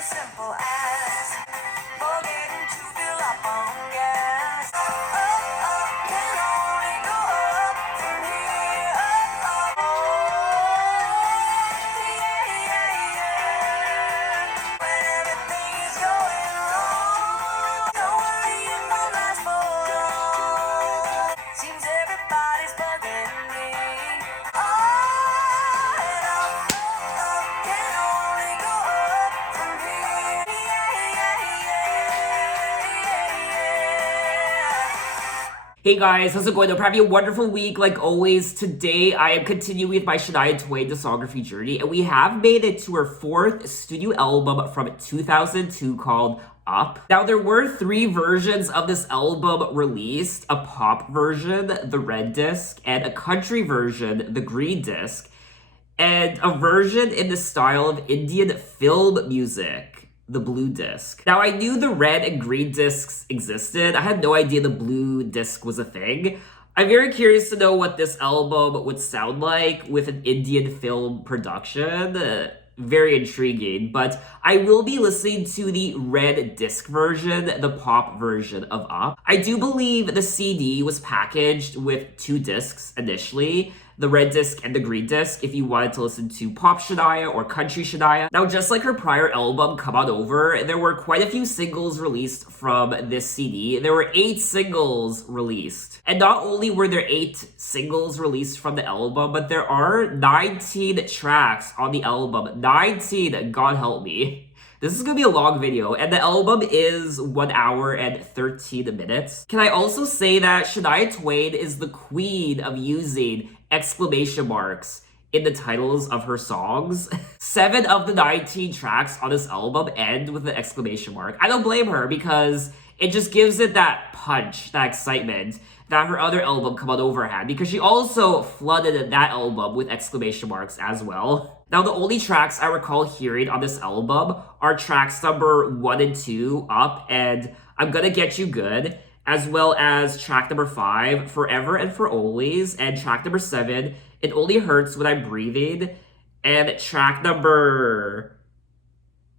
as simple as forgetting to fill up on gas. Can only go up from here. Yeah. When everything is going wrong, don't worry, it won't last for long. Seems everybody's bugging me. And can only go up from here. Hey guys, how's it going? Hope you're having a wonderful week. Like always, today I am continuing with my Shania Twain discography journey, and we have made it to her fourth studio album from 2002 called Up. Now, there were three versions of this album released: a pop version, the red disc, and a country version, the green disc, and a version in the style of Indian film music, the blue disc. Now, I knew the red and green discs existed. I had no idea the blue disc was a thing. I'm very curious to know what this album would sound like with an Indian film production. Very intriguing, but I will be listening to the red disc version, the pop version of Up. I do believe the CD was packaged with two discs initially, the red disc and the green disc, if you wanted to listen to pop Shania or country Shania. Now, just like her prior album, Come On Over, there were quite a few singles released from this CD. There were 8 singles released. And not only were there 8 singles released from the album, but there are 19 tracks on the album. 19, God help me. This is gonna be a long video, and the album is 1 hour and 13 minutes. Can I also say that Shania Twain is the queen of using exclamation marks in the titles of her songs? 7 of the 19 tracks on this album end with an exclamation mark. I don't blame her, because it just gives it that punch, that excitement that her other album, Come On Over, had, because she also flooded that album with exclamation marks as well. Now, the only tracks I recall hearing on this album are tracks number 1 and 2, Up, and I'm Gonna Get You Good, as well as track number 5, Forever and For Always, and track number 7, It Only Hurts When I'm Breathing, and track number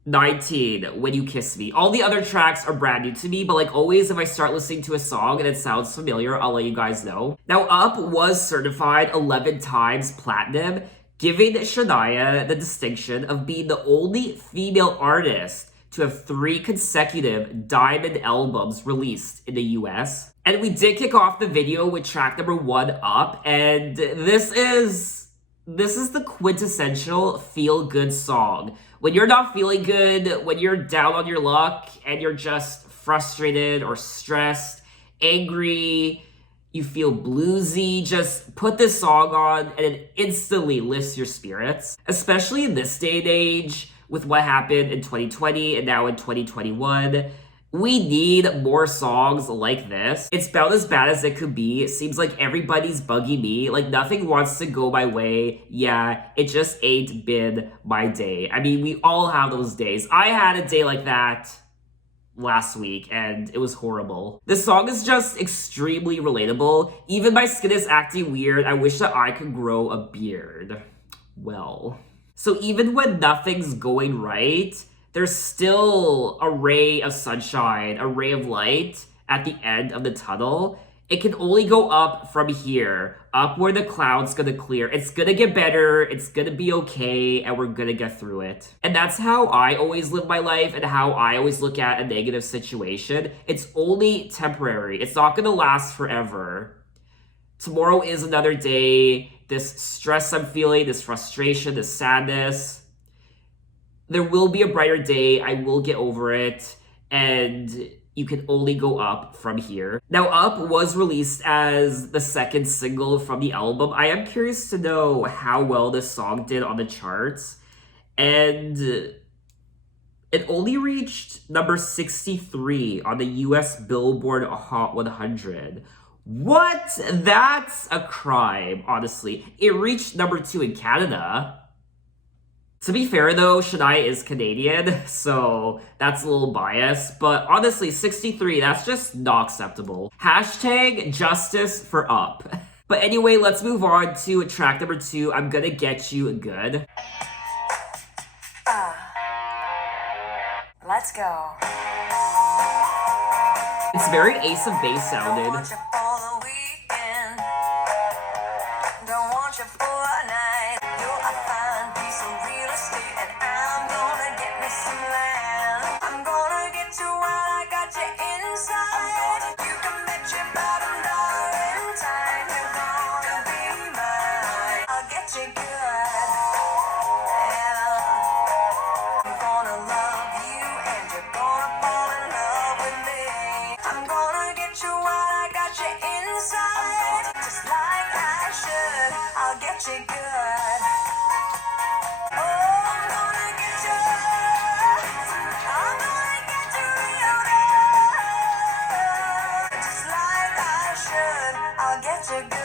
19, When You Kiss Me. All the other tracks are brand new to me, but like always, if I start listening to a song and it sounds familiar, I'll let you guys know. Now, Up was certified 11 times platinum, giving Shania the distinction of being the only female artist to have 3 consecutive diamond albums released in the US. And we did kick off the video with track number 1, Up, and this is the quintessential feel-good song. When you're not feeling good, when you're down on your luck, and you're just frustrated or stressed, angry, you feel bluesy, just put this song on and it instantly lifts your spirits. Especially in this day and age, with what happened in 2020 and now in 2021, we need more songs like this. It's about as bad as it could be. It seems like everybody's bugging me. Like, nothing wants to go my way. Yeah, it just ain't been my day. I mean, we all have those days. I had a day like that last week, and it was horrible. This song is just extremely relatable. Even my skin is acting weird. I wish that I could grow a beard. Well, so even when nothing's going right, there's still a ray of sunshine, a ray of light at the end of the tunnel. It can only go up from here, up where the cloud's gonna clear. It's gonna get better, it's gonna be okay, and we're gonna get through it. And that's how I always live my life and how I always look at a negative situation. It's only temporary. It's not gonna last forever. Tomorrow is another day. This stress I'm feeling, this frustration, this sadness, there will be a brighter day. I will get over it, and you can only go up from here. Now, Up was released as the second single from the album. I am curious to know how well this song did on the charts, and it only reached number 63 on the US Billboard Hot 100. What? That's a crime, honestly. It reached number 2 in Canada. To be fair though, Shania is Canadian, so that's a little biased. But honestly, 63, that's just not acceptable. Hashtag justice for Up. But anyway, let's move on to track number 2, I'm Gonna Get You Good. Let's go. It's very Ace of Base Don't sounded. want you for the weekend. Don't want you for a night. You're a fine piece of real estate, and I'm gonna get me some land. I'm gonna get you while I got you inside. You can bet your bottom dollar in time. You're gonna be mine. I'll get you good. Yeah. I'm gonna love you, and you're gonna fall in love with me. I'm gonna get you while I got you inside. Just like I should. I'll get you good. Oh, I'm gonna get you. I'm gonna get you real good. Just like I should. I'll get you good.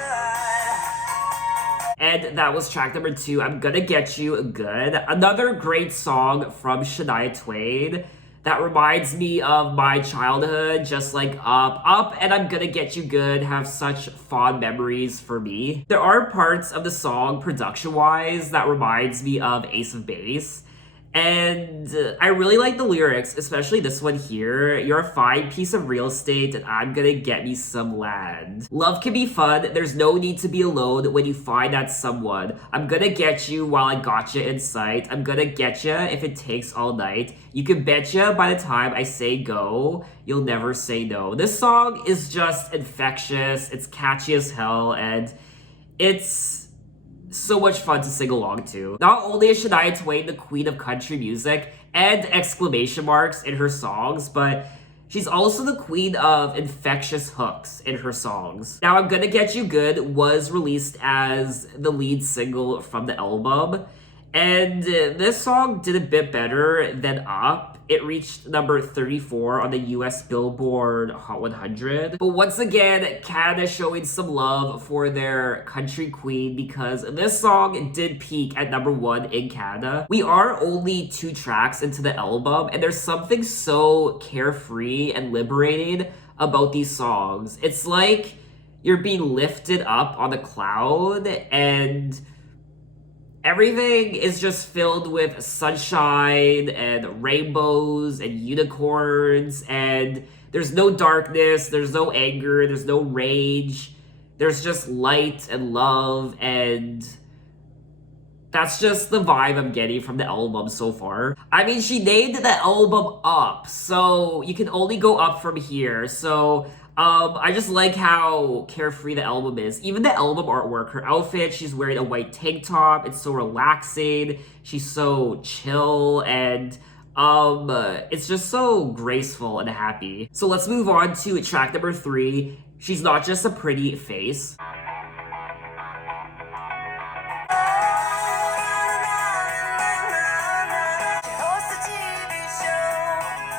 And that was track number 2, I'm Gonna Get You Good. Another great song from Shania Twain that reminds me of my childhood, just like Up, and I'm Gonna Get You Good have such fond memories for me. There are parts of the song, production-wise, that reminds me of Ace of Base. And I really like the lyrics, especially this one here. You're a fine piece of real estate, and I'm gonna get me some land. Love can be fun. There's no need to be alone when you find that someone. I'm gonna get you while I got you in sight. I'm gonna get you if it takes all night. You can betcha by the time I say go, you'll never say no. This song is just infectious. It's catchy as hell, and it's so much fun to sing along to. Not only is Shania Twain the queen of country music and exclamation marks in her songs, but she's also the queen of infectious hooks in her songs. Now, I'm Gonna Get You Good was released as the lead single from the album, and this song did a bit better than Up. It reached number 34 on the US Billboard Hot 100. But once again, Canada showing some love for their country queen because this song did peak at number 1 in Canada. We are only 2 tracks into the album, and there's something so carefree and liberating about these songs. It's like you're being lifted up on a cloud, and everything is just filled with sunshine and rainbows and unicorns, and there's no darkness, there's no anger, there's no rage. There's just light and love, and that's just the vibe I'm getting from the album so far. I mean, she named the album Up, so you can only go up from here. So I just like how carefree the album is. Even the album artwork, her outfit, she's wearing a white tank top. It's so relaxing. She's so chill, and it's just so graceful and happy. So let's move on to track number 3. She's Not Just a Pretty Face. She hosts a TV show.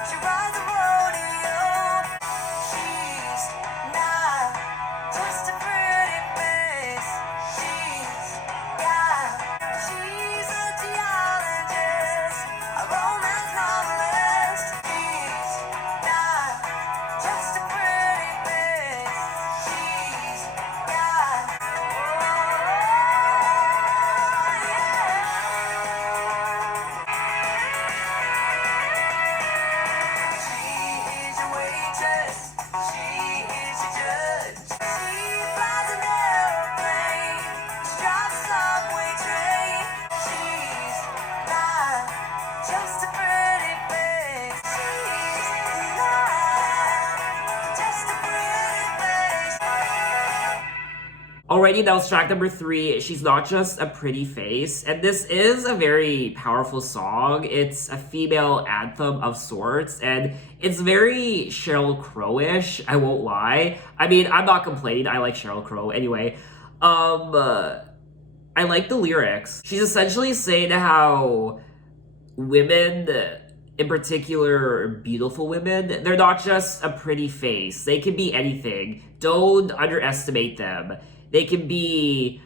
She rides the rodeo. She's not just a pretty face. She's a geologist, a romance novelist. She's not just a pretty face. She's got, She is your waitress. She is your judge. She flies an airplane. She drives a subway train. She's not just a pretty face. She's not just a pretty face. Alrighty, that was track number 3. She's Not Just a Pretty Face. And this is a very powerful song. It's a female anthem of sorts, and it's very Sheryl Crow-ish, I won't lie. I mean, I'm not complaining. I like Sheryl Crow. Anyway, I like the lyrics. She's essentially saying how women, in particular beautiful women, they're not just a pretty face. They can be anything. Don't underestimate them. They can be,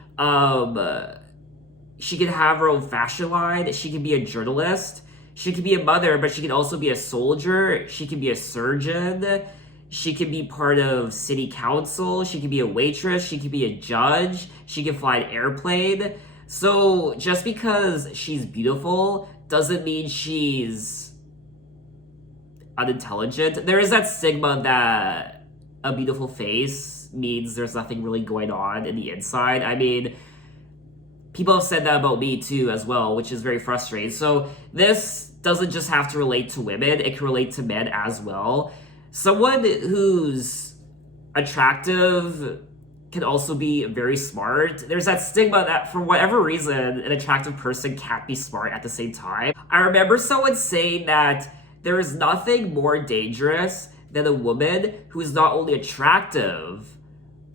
she can have her own fashion line. She can be a journalist. She can be a mother, but she can also be a soldier. She can be a surgeon. She can be part of city council. She can be a waitress. She can be a judge. She can fly an airplane. So just because she's beautiful doesn't mean she's unintelligent. There is that stigma that a beautiful face means there's nothing really going on in the inside. I mean, people have said that about me too as well, which is very frustrating. So this doesn't just have to relate to women, it can relate to men as well. Someone who's attractive can also be very smart. There's that stigma that for whatever reason, an attractive person can't be smart at the same time. I remember someone saying that there is nothing more dangerous than a woman who is not only attractive,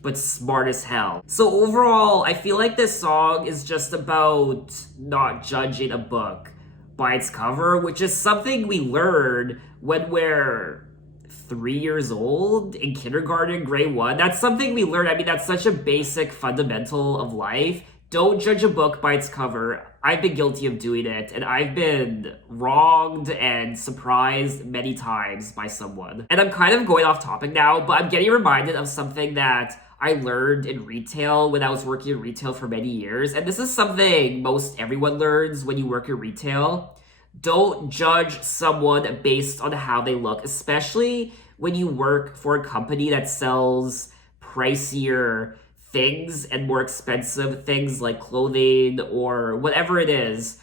but smart as hell. So overall, I feel like this song is just about not judging a book by its cover, which is something we learn when we're 3 years old in kindergarten, grade 1. That's something we learn. I mean, that's such a basic fundamental of life. Don't judge a book by its cover. I've been guilty of doing it, and I've been wronged and surprised many times by someone. And I'm kind of going off topic now, but I'm getting reminded of something that I learned in retail when I was working in retail for many years. And this is something most everyone learns when you work in retail. Don't judge someone based on how they look, especially when you work for a company that sells pricier things and more expensive things like clothing or whatever it is.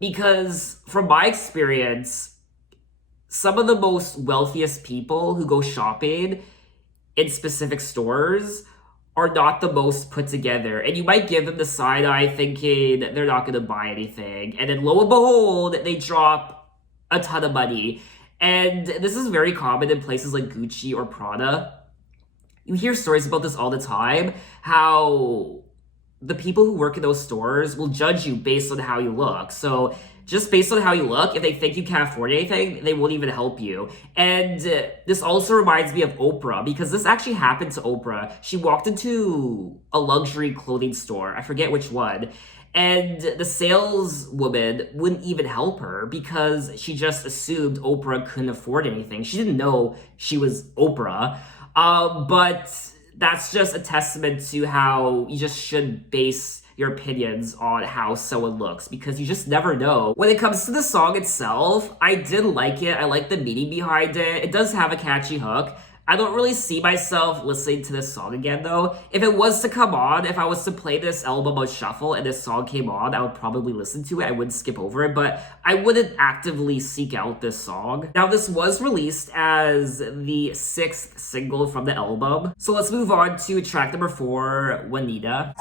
Because from my experience, some of the most wealthiest people who go shopping in specific stores are not the most put together. And you might give them the side eye thinking they're not going to buy anything. And then lo and behold, they drop a ton of money. And this is very common in places like Gucci or Prada. You hear stories about this all the time, how the people who work in those stores will judge you based on how you look. So just based on how you look, if they think you can't afford anything, they won't even help you. And this also reminds me of Oprah, because this actually happened to Oprah. She walked into a luxury clothing store, I forget which one, and the saleswoman wouldn't even help her because she just assumed Oprah couldn't afford anything. She didn't know she was Oprah. But that's just a testament to how you just should base your opinions on how someone looks, because you just never know. When it comes to the song itself, I did like it. I like the meaning behind it. It does have a catchy hook. I don't really see myself listening to this song again though. If it was to come on, if I was to play this album on shuffle and this song came on, I would probably listen to it. I wouldn't skip over it, but I wouldn't actively seek out this song. Now, this was released as the 6th single from the album. So let's move on to track number 4, Juanita.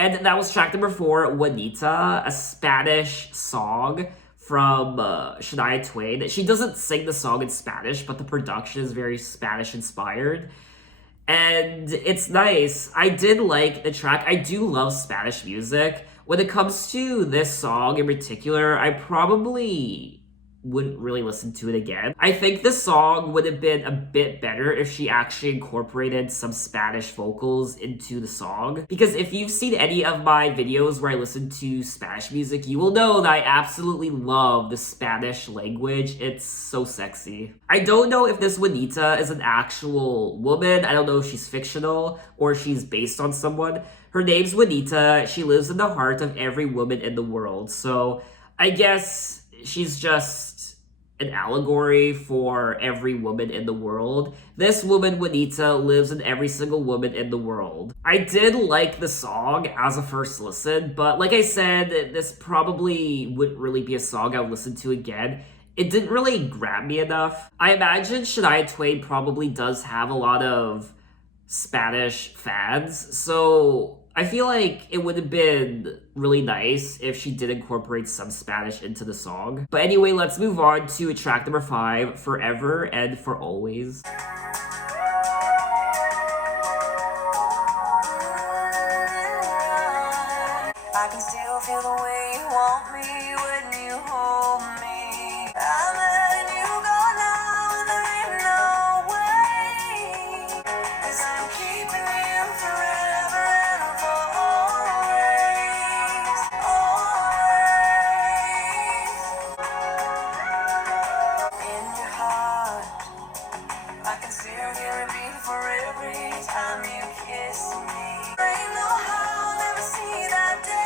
And that was track number 4, Juanita, a Spanish song from Shania Twain. She doesn't sing the song in Spanish, but the production is very Spanish inspired. And it's nice. I did like the track. I do love Spanish music. When it comes to this song in particular, I probably wouldn't really listen to it again. I think the song would have been a bit better if she actually incorporated some Spanish vocals into the song. Because if you've seen any of my videos where I listen to Spanish music, you will know that I absolutely love the Spanish language. It's so sexy. I don't know if this Juanita is an actual woman. I don't know if she's fictional or if she's based on someone. Her name's Juanita. She lives in the heart of every woman in the world. So I guess she's just an allegory for every woman in the world. This woman, Juanita, lives in every single woman in the world. I did like the song as a first listen, but like I said, this probably wouldn't really be a song I would listen to again. It didn't really grab me enough. I imagine Shania Twain probably does have a lot of Spanish fans, so I feel like it would have been really nice if she did incorporate some Spanish into the song. But anyway, let's move on to track number 5, Forever and For Always. I can still feel the way you want me when you hold me. I'm letting you go now, and there ain't no way. 'Cause I'm keeping you forever and for always, always. In your heart, I can still hear it beat for every time you kiss me. Ain't no how I'll never see that day.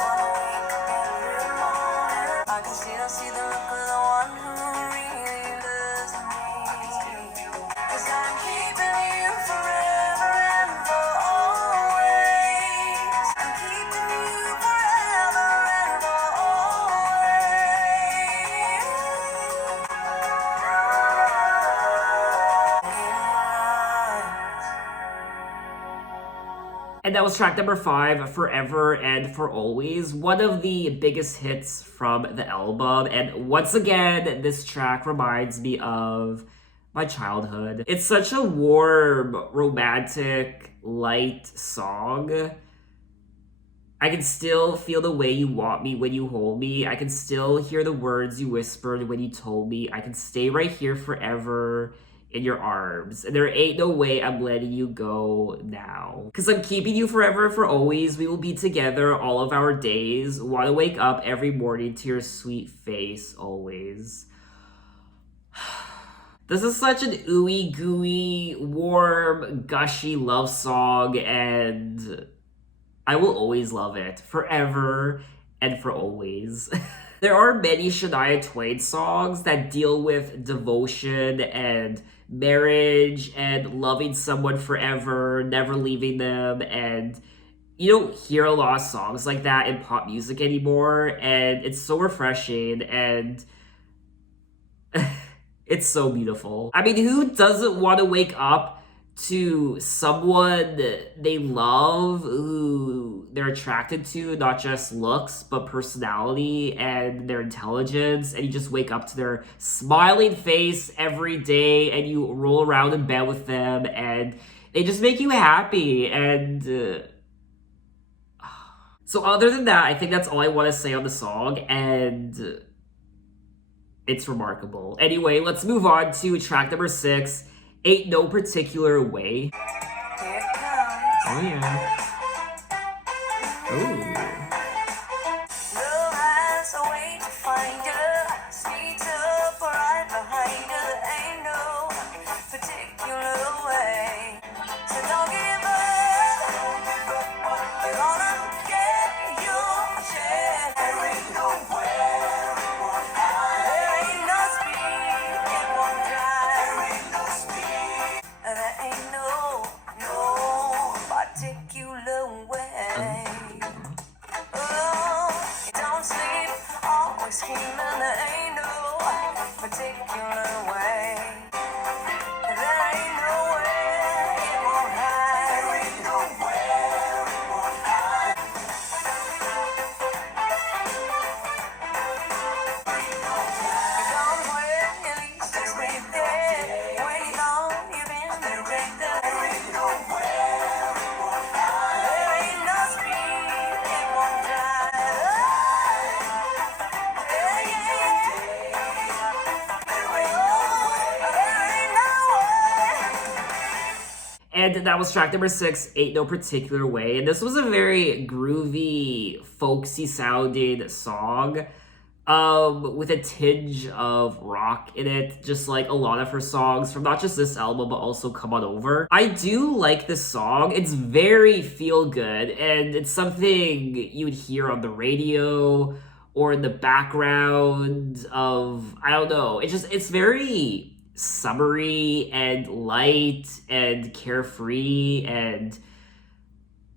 Wanna wake up every morning, I can still see the look of the one who really loves me. 'Cause I'm keeping you forever and for always. I'm keeping you forever and for always. And that was track number 5, Forever and For Always, one of the biggest hits from the album. And once again, this track reminds me of my childhood. It's such a warm, romantic, light song. I can still feel the way you want me when you hold me. I can still hear the words you whispered when you told me. I can stay right here forever in your arms. And there ain't no way I'm letting you go now. 'Cause I'm keeping you forever and for always. We will be together all of our days. Want to wake up every morning to your sweet face always. This is such an ooey gooey, warm, gushy love song, and I will always love it, forever and for always. There are many Shania Twain songs that deal with devotion and marriage and loving someone forever, never leaving them, and you don't hear a lot of songs like that in pop music anymore, and it's so refreshing, and it's so beautiful. I mean, who doesn't want to wake up to someone they love, who they're attracted to, not just looks, but personality and their intelligence, and you just wake up to their smiling face every day, and you roll around in bed with them, and they just make you happy, and so other than that, I think that's all I want to say on the song, and it's remarkable. Anyway, let's move on to track number 6, Ain't No Particular Way. Here it comes. Oh yeah. Ooh. Love has a way to find you, sneaks up right behind you. There ain't no particular way, so don't give up. You're gonna get your chance. There ain't no where it won't hide. There ain't no speed it won't drive. There ain't no speed. There ain't no particular way. Oh, don't sleep, always scheming. There ain't no particular way. There ain't no way it won't hide. There ain't no way it won't hide. Don't wait, at least just wait there. Wait on, you've been directed. There ain't no way it won't hide. There ain't no speed it won't drive. Yeah, yeah. There ain't no way. And that was track number 6, Ain't No Particular Way. And this was a very groovy, folksy sounding song. with a tinge of rock in it, just like a lot of her songs from not just this album but also Come On Over. I do like this song. It's very feel good, and it's something you would hear on the radio or in the background of, I don't know, it's very summery and light and carefree, and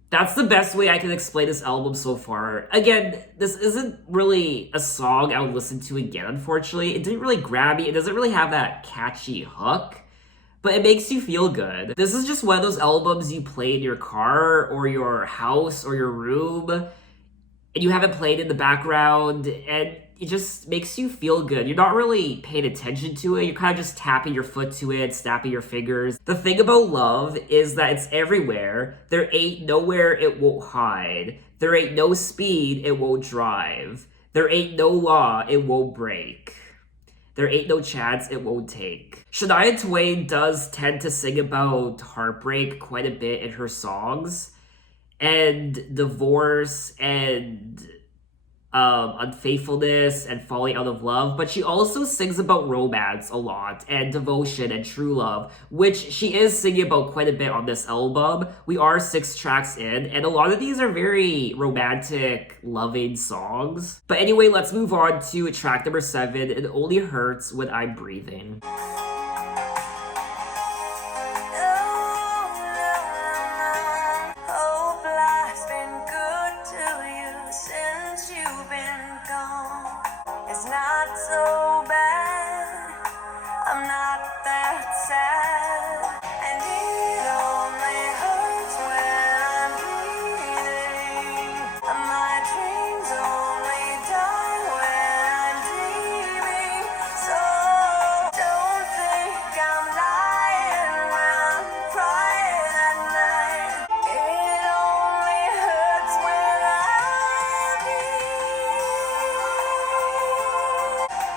that's the best way I can explain this album so far. Again, this isn't really a song I would listen to again, unfortunately. It didn't really grab me. It doesn't really have that catchy hook, but it makes you feel good. This is just one of those albums you play in your car or your house or your room, and you have it played in the background, and it just makes you feel good. You're not really paying attention to it. You're kind of just tapping your foot to it, snapping your fingers. The thing about love is that it's everywhere. There ain't nowhere it won't hide. There ain't no speed it won't drive. There ain't no law it won't break. There ain't no chance it won't take. Shania Twain does tend to sing about heartbreak quite a bit in her songs, and divorce and unfaithfulness and falling out of love, but she also sings about romance a lot and devotion and true love, which she is singing about quite a bit on this album. We are 6 tracks in, and a lot of these are very romantic, loving songs. But anyway, let's move on to track number 7, It Only Hurts When I'm Breathing. Hope life's been good to you since you've been gone. It's not so bad. I'm not that sad. And it only hurts when I'm breathing. My dreams only die when I'm dreaming. So don't think I'm lying when I'm crying at night. It only hurts when I breathe.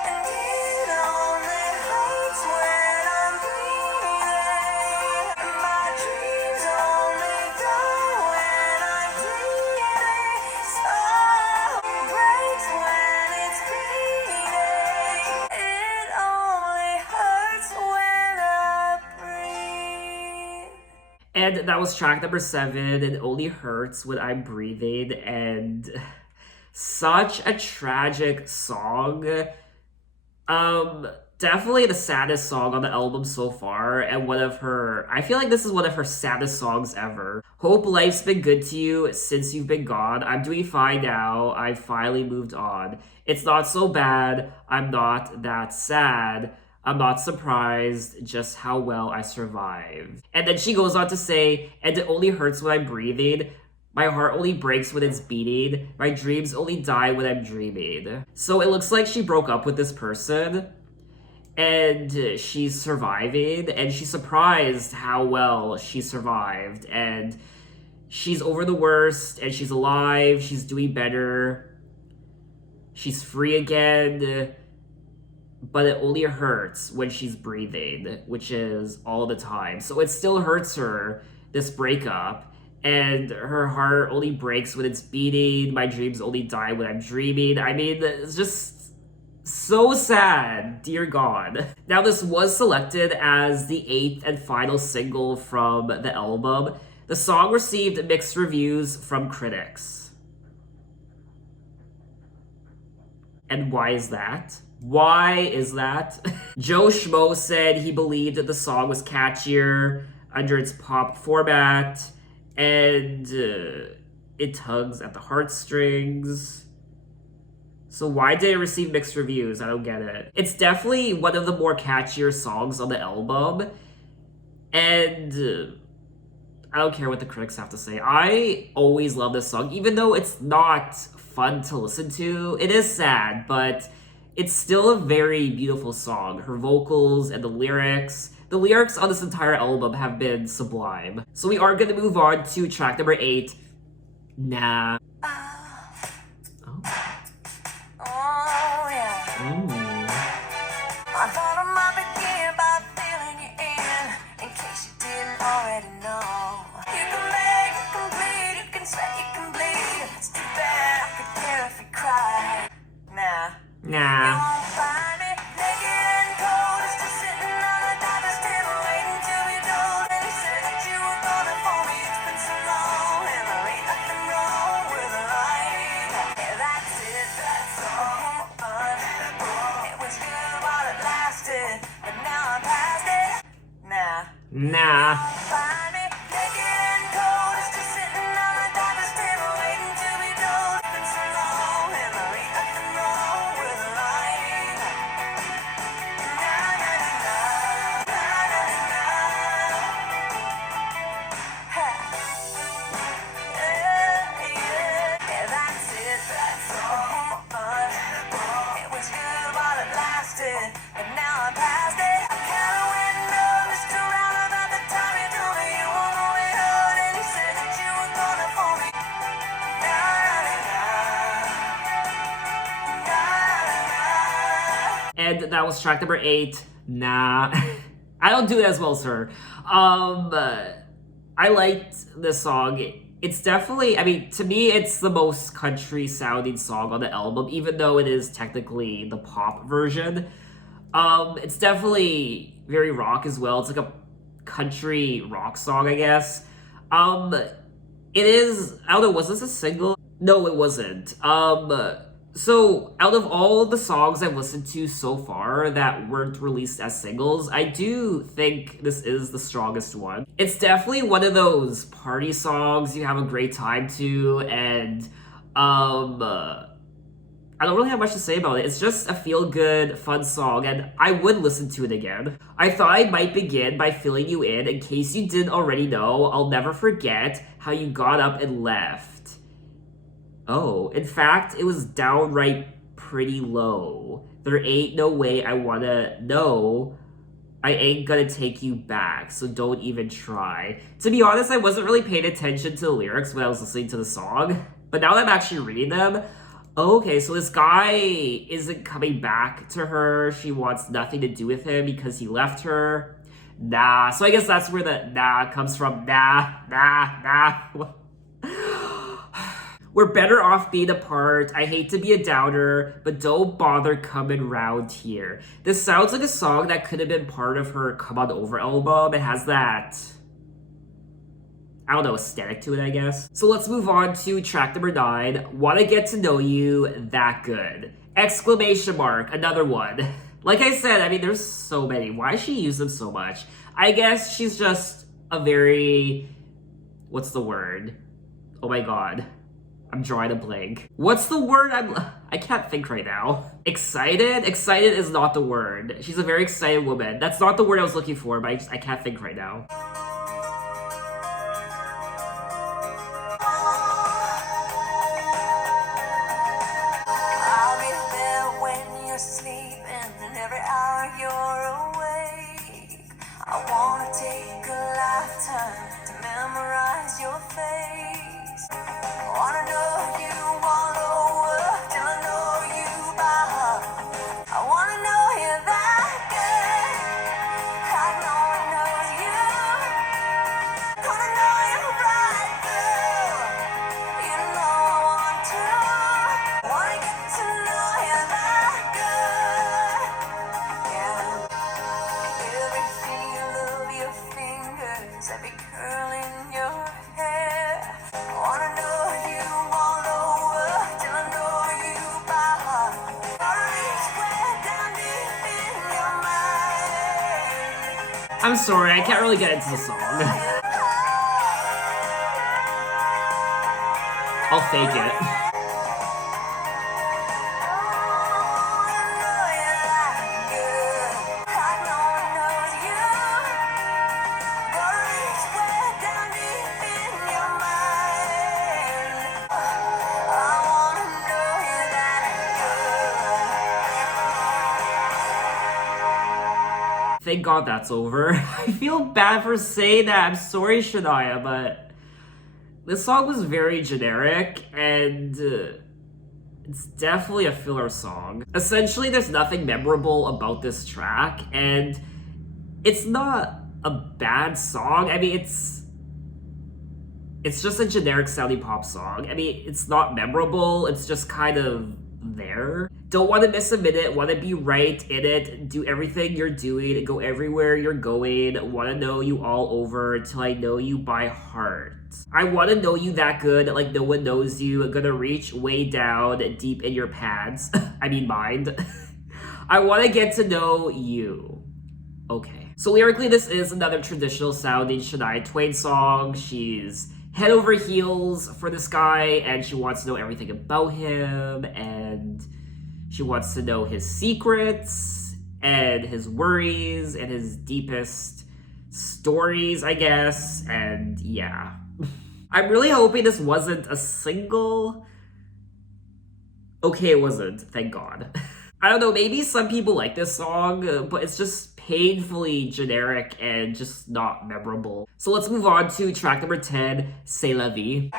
And it only hurts when I'm breathing. My dreams only die when I'm dreaming. So it breaks when it's beating. It only hurts when I breathe. And that was track number 7, It Only Hurts When I'm Breathing, and such a tragic song. Definitely the saddest song on the album so far, and I feel like this is one of her saddest songs ever. Hope life's been good to you since you've been gone. I'm doing fine now. I finally moved on. It's not so bad. I'm not that sad. I'm not surprised just how well I survived. And then she goes on to say, and it only hurts when I'm breathing. My heart only breaks when it's beating. My dreams only die when I'm dreaming. So it looks like she broke up with this person, and she's surviving, and she's surprised how well she survived, and she's over the worst, and she's alive, she's doing better, she's free again, but it only hurts when she's breathing, which is all the time. So it still hurts her, this breakup, and her heart only breaks when it's beating. My dreams only die when I'm dreaming. I mean, it's just so sad, dear God. Now, this was selected as the 8th and final single from the album. The song received mixed reviews from critics. And why is that? Why is that? Joe Schmo said he believed that the song was catchier under its pop format, and it tugs at the heartstrings. So why did it receive mixed reviews? I don't get it. It's definitely one of the more catchier songs on the album, and I don't care what the critics have to say. I always love this song, even though it's not fun to listen to. It is sad, but it's still a very beautiful song. Her vocals and the lyrics on this entire album have been sublime. So we are gonna move on to track number 8, Nah. Oh, yeah. I thought I might begin by filling you in case you didn't already know. You can make it complete, you can say you can bleed. It's too bad I could care if you cried. Nah. Nah. won't find me naked and cold. It's just sitting on the doctor's table waiting to be told. And you said that you were gonna phone me. It's been so long and there ain't nothing wrong with life. Yeah, that's it. That's all. Had fun. It was good while it lasted, but now I'm past it. Nah. Nah. Find me naked and cold. It's just sitting on the doctor's table waiting to be told. It's been so long and there ain't nothing wrong with life. Nah, nah, nah, nah, nah, nah. Ha. Yeah, yeah. Yeah, that's it. That's all. Had fun. It was good while it lasted, but now I'm past it. I kinda went nervous around about the time you told me you were going hurt, and you said that you were gonna phone me. Nah, nah, nah, nah, nah. And that was track number 8. Nah. I don't do it as well, sir. I liked this song. It's definitely, I mean, to me, it's the most country sounding song on the album, even though it is technically the pop version. It's definitely very rock as well. It's like a country rock song, I guess. It is, I don't know, was this a single? No, it wasn't. So out of all the songs I've listened to so far that weren't released as singles, I do think this is the strongest one. It's definitely one of those party songs you have a great time to, and I don't really have much to say about it. It's just a feel-good, fun song, and I would listen to it again. I thought I might begin by filling you in case you didn't already know. I'll never forget how you got up and left. Oh, in fact, it was downright pretty low. There ain't no way I wanna know. I ain't gonna take you back, so don't even try. To be honest, I wasn't really paying attention to the lyrics when I was listening to the song, but now that I'm actually reading them, okay, so this guy isn't coming back to her. She wants nothing to do with him because he left her. Nah, so I guess that's where the nah comes from. Nah. We're better off being apart. I hate to be a downer, but don't bother coming round here. This sounds like a song that could have been part of her Come On Over album. It has that, I don't know, aesthetic to it, I guess. So let's move on to track number 9. Wanna Get to Know You That Good. Exclamation mark, another one. Like I said, I mean, there's so many. Why does she use them so much? I guess she's just a very, what's the word? Oh my god. I'm drawing a blank. What's the word? I can't think right now. Excited? Excited is not the word. She's a very excited woman. That's not the word I was looking for, but I can't think right now. I'll be there when you're sleeping and every hour you're awake. I wanna take a lifetime to memorize your face. I wanna know you all over till I know you by heart. I wanna know you that good, like no one knows you. Wanna know you right, girl. You know I want to. Wanna get to know you that good. Yeah. Every feel of your fingers, every curl in your hair. I wanna know you all over till I know you by heart. Wanna reach way down deep in your mind. I'm sorry, I can't really get into the song. I'll fake it. Thank God that's over. I feel bad for saying that. I'm sorry, Shania, but this song was very generic, and it's definitely a filler song. Essentially, there's nothing memorable about this track, and it's not a bad song. I mean, it's just a generic sounding pop song. I mean, it's not memorable. It's just kind of there. Don't want to miss a minute, want to be right in it, do everything you're doing, go everywhere you're going, want to know you all over till I know you by heart. I want to know you that good, like no one knows you, gonna reach way down deep in your pads, I mean mind. I want to get to know you. Okay. So lyrically, this is another traditional sounding Shania Twain song. She's head over heels for this guy, and she wants to know everything about him, and she wants to know his secrets, and his worries, and his deepest stories, I guess, and yeah. I'm really hoping this wasn't a single. Okay, it wasn't, thank God. I don't know, maybe some people like this song, but it's just painfully generic and just not memorable. So let's move on to track number 10, C'est la vie.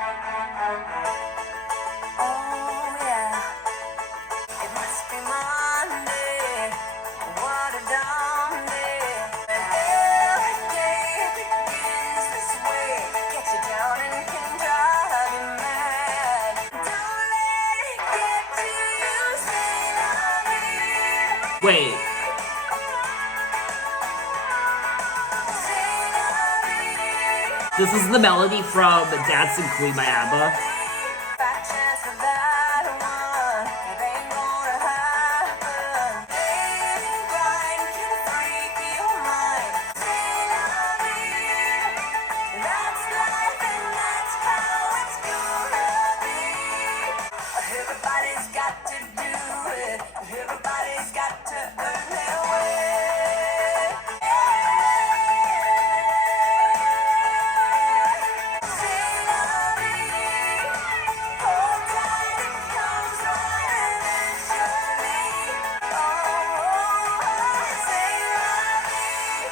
Oh yeah, it must be Monday. What a dumb day. Every day begins this way. Get you down and can drive you mad. Don't let it get to you. Say la vie. Wait, Say la vie. this is the melody from Dancing Queen by ABBA. Fat chance for that one. It ain't gonna happen. Daily grind can freak your mind. Say la vie. That's life and that's how it's gonna be. Everybody's got to do it. Everybody's got to earn their way. Say la vie. Hold tight, it comes right eventually. Oh, say la vie.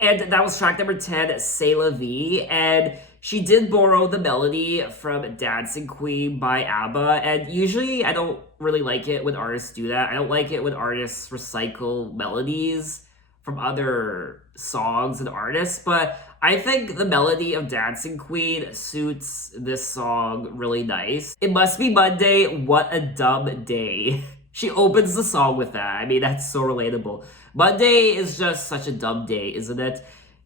And that was track number 10, C'est la vie. And she did borrow the melody from Dancing Queen by ABBA. And usually I don't really like it when artists do that. I don't like it when artists recycle melodies from other songs and artists. But I think the melody of Dancing Queen suits this song really nice. It must be Monday, what a dumb day. She opens the song with that. I mean, that's so relatable. Monday is just such a dumb day, isn't it?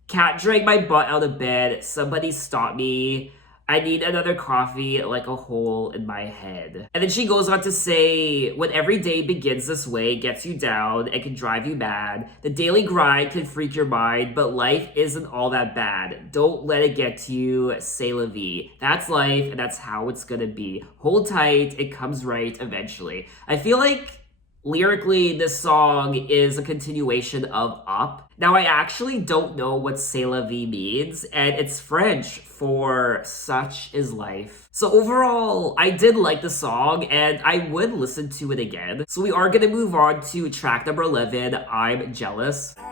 Can't drag my butt out of bed. Somebody stop me. I need another coffee like a hole in my head. And then she goes on to say, when every day begins this way, gets you down, and can drive you mad. The daily grind can freak your mind, but life isn't all that bad. Don't let it get to you, c'est la vie. That's life, and that's how it's gonna be. Hold tight, it comes right eventually. I feel like lyrically, this song is a continuation of Up. Now, I actually don't know what C'est la vie means, and it's French for such is life. So overall, I did like the song, and I would listen to it again. So we are gonna move on to track number 11, I'm Jealous. If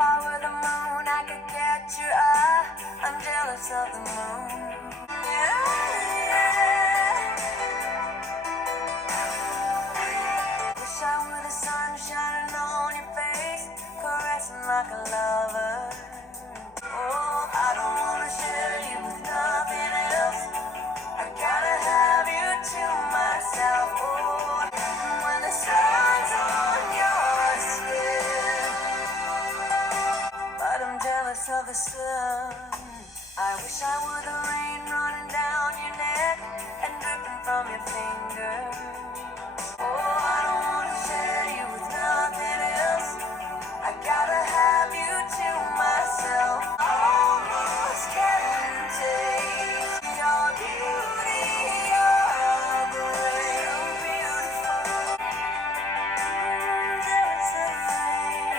I were the moon, I could catch your eye. I'm jealous of the moon. Wish I were the sun shining on your face, caressing like a lover. Oh, I don't wanna share you with nothing else. I gotta have you to myself. Oh, when the sun's on your skin, but I'm jealous of the sun. I wish I were the rain running down your neck and dripping from your fingers. Oh, I don't wanna share you with nothing else. I gotta have you to myself. Almost can't take your beauty, your great beautiful. Jealous of the rain.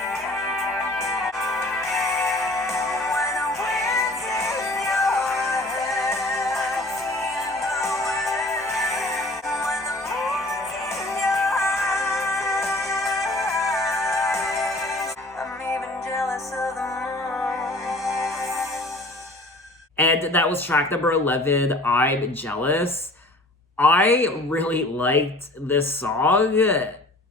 When the wind's in your hair, feeling blowing. When the moon's in your eyes, I'm even jealous of the moon. And that was track number 11, I'm Jealous. I really liked this song.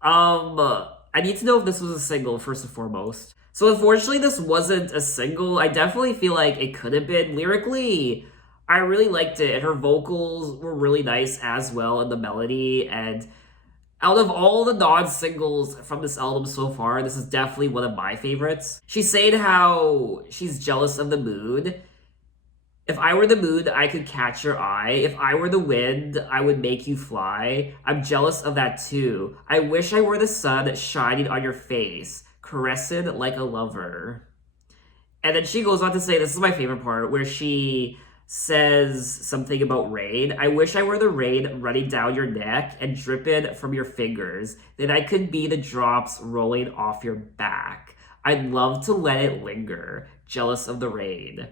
I need to know if this was a single first and foremost. So unfortunately, this wasn't a single. I definitely feel like it could have been lyrically. I really liked it, and her vocals were really nice as well, and the melody. And out of all the non-singles from this album so far, this is definitely one of my favorites. She's saying how she's jealous of the moon. If I were the moon, I could catch your eye. If I were the wind, I would make you fly. I'm jealous of that too. I wish I were the sun shining on your face, caressing like a lover. And then she goes on to say, this is my favorite part, where she says something about rain. I wish I were the rain running down your neck and dripping from your fingers. Then I could be the drops rolling off your back. I'd love to let it linger, jealous of the rain.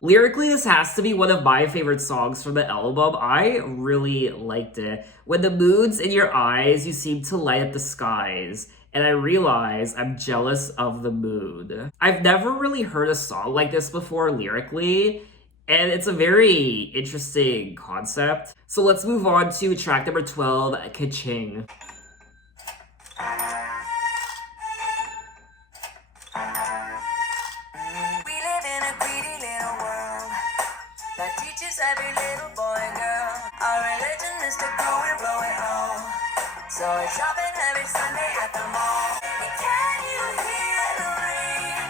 Lyrically, this has to be one of my favorite songs from the album. I really liked it. When the moon's in your eyes, you seem to light up the skies. And I realize I'm jealous of the moon. I've never really heard a song like this before lyrically, and it's a very interesting concept. So let's move on to track number 12, Ka-Ching. We live in a greedy little world that teaches every little boy and girl. Our religion is to grow and blow it all. So we're shopping every Sunday at the mall. Can you hear the rain?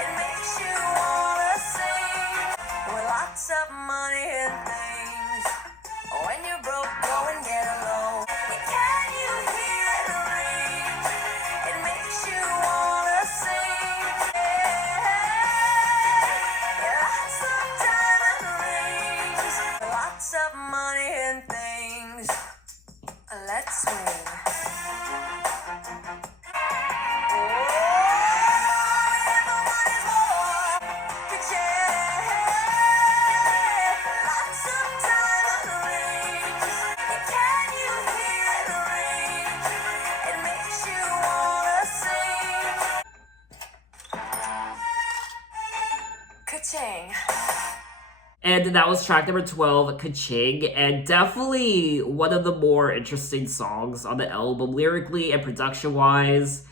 It makes you wanna sing. With lots of money and things. When you're broke, go and get a loan. Can you hear the rain? It makes you wanna sing. Yeah, lots of diamond rings. Lots of money and things. Let's swing. Ka-Ching. And that was track number 12, Ka-Ching, and definitely one of the more interesting songs on the album, lyrically and production-wise.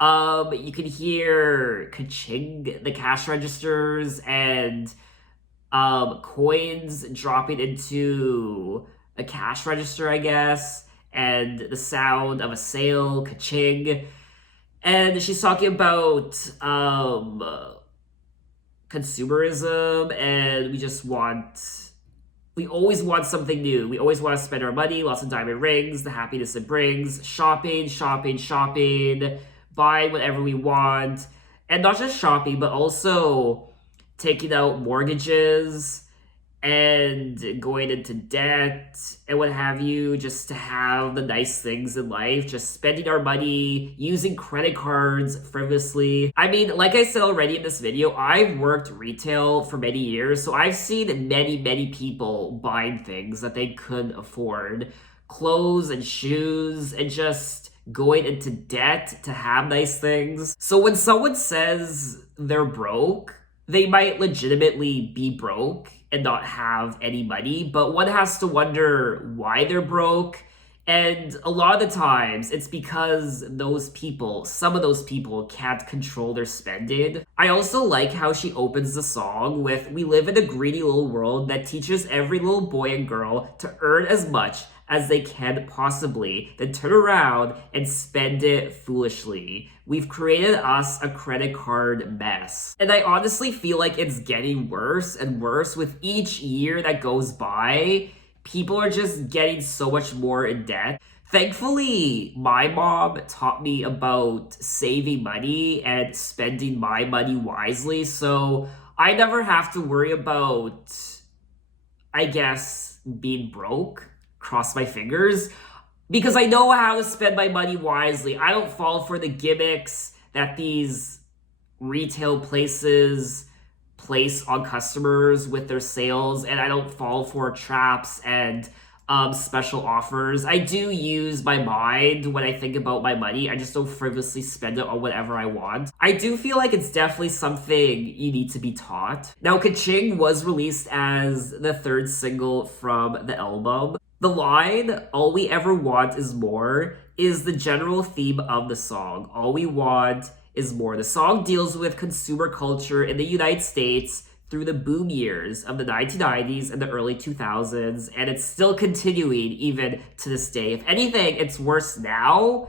You can hear Ka-Ching, the cash registers, and coins dropping into a cash register, I guess, and the sound of a sale, Ka-Ching. And she's talking about consumerism, and we always want something new. We always want to spend our money, lots of diamond rings, the happiness it brings, shopping, buy whatever we want, and not just shopping, but also taking out mortgages and going into debt and what have you, just to have the nice things in life, just spending our money, using credit cards frivolously. I mean, like I said already in this video, I've worked retail for many years, so I've seen many people buying things that they couldn't afford, clothes and shoes, and just going into debt to have nice things. So when someone says they're broke, they might legitimately be broke and not have any money, but one has to wonder why they're broke. And a lot of the times it's because some of those people can't control their spending. I also like how she opens the song with, we live in a greedy little world that teaches every little boy and girl to earn as much as they can possibly, then turn around and spend it foolishly. We've created us a credit card mess. And I honestly feel like it's getting worse and worse with each year that goes by. People are just getting so much more in debt. Thankfully, my mom taught me about saving money and spending my money wisely, so I never have to worry about, I guess, being broke. Cross my fingers, because I know how to spend my money wisely. I don't fall for the gimmicks that these retail places place on customers with their sales, and I don't fall for traps and special offers. I do use my mind when I think about my money. I just don't frivolously spend it on whatever I want. I do feel like it's definitely something you need to be taught. Now, Ka-Ching was released as the third single from the album. The line, all we ever want is more, is the general theme of the song. All we want is more. The song deals with consumer culture in the United States through the boom years of the 1990s and the early 2000s, and it's still continuing even to this day. If anything, it's worse now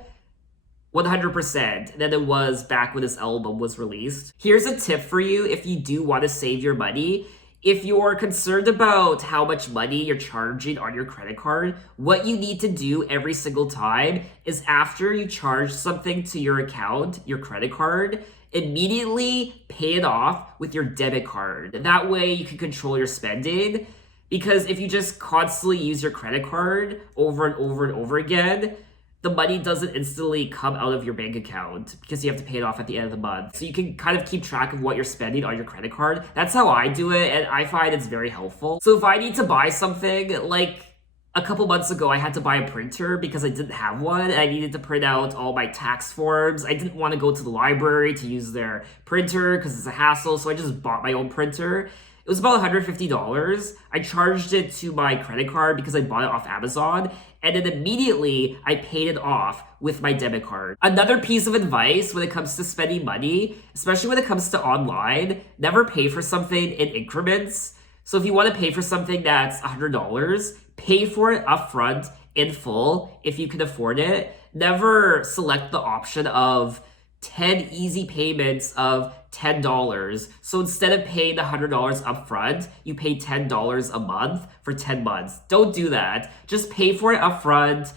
100% than it was back when this album was released. Here's a tip for you if you do want to save your money. If you're concerned about how much money you're charging on your credit card, what you need to do every single time is after you charge something to your account, your credit card, immediately pay it off with your debit card. That way you can control your spending. Because if you just constantly use your credit card over and over and over again, the money doesn't instantly come out of your bank account because you have to pay it off at the end of the month. So you can kind of keep track of what you're spending on your credit card. That's how I do it, and I find it's very helpful. So if I need to buy something, like a couple months ago, I had to buy a printer because I didn't have one, and I needed to print out all my tax forms. I didn't want to go to the library to use their printer because it's a hassle, so I just bought my own printer. It was about $150. I charged it to my credit card because I bought it off Amazon, and then immediately I paid it off with my debit card. Another piece of advice when it comes to spending money, especially when it comes to online, never pay for something in increments. So if you want to pay for something that's $100, pay for it upfront in full if you can afford it. Never select the option of 10 easy payments of $10. So instead of paying the $100 upfront, you pay $10 a month for 10 months. Don't do that. Just pay for it upfront.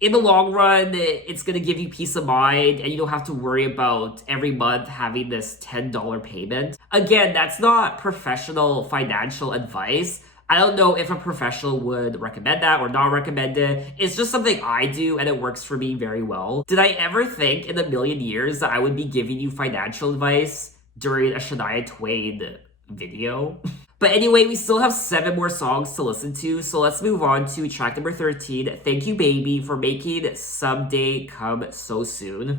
In the long run, it's going to give you peace of mind, and you don't have to worry about every month having this $10 payment. Again, that's not professional financial advice. I don't know if a professional would recommend that or not recommend it. It's just something I do, and it works for me very well. Did I ever think in a million years that I would be giving you financial advice during a Shania Twain video? But anyway, we still have 7 more songs to listen to, so let's move on to track number 13, Thank You Baby for Making Someday Come So Soon.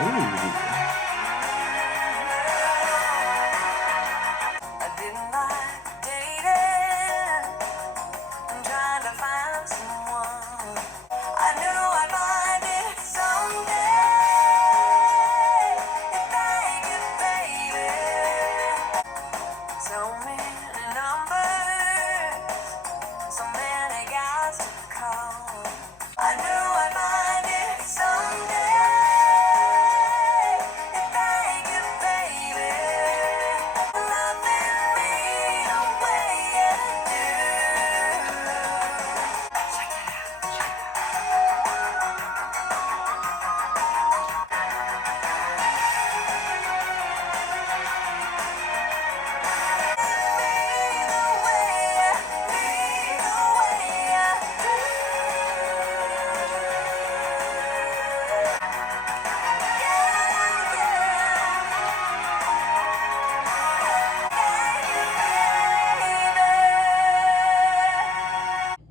Ooh.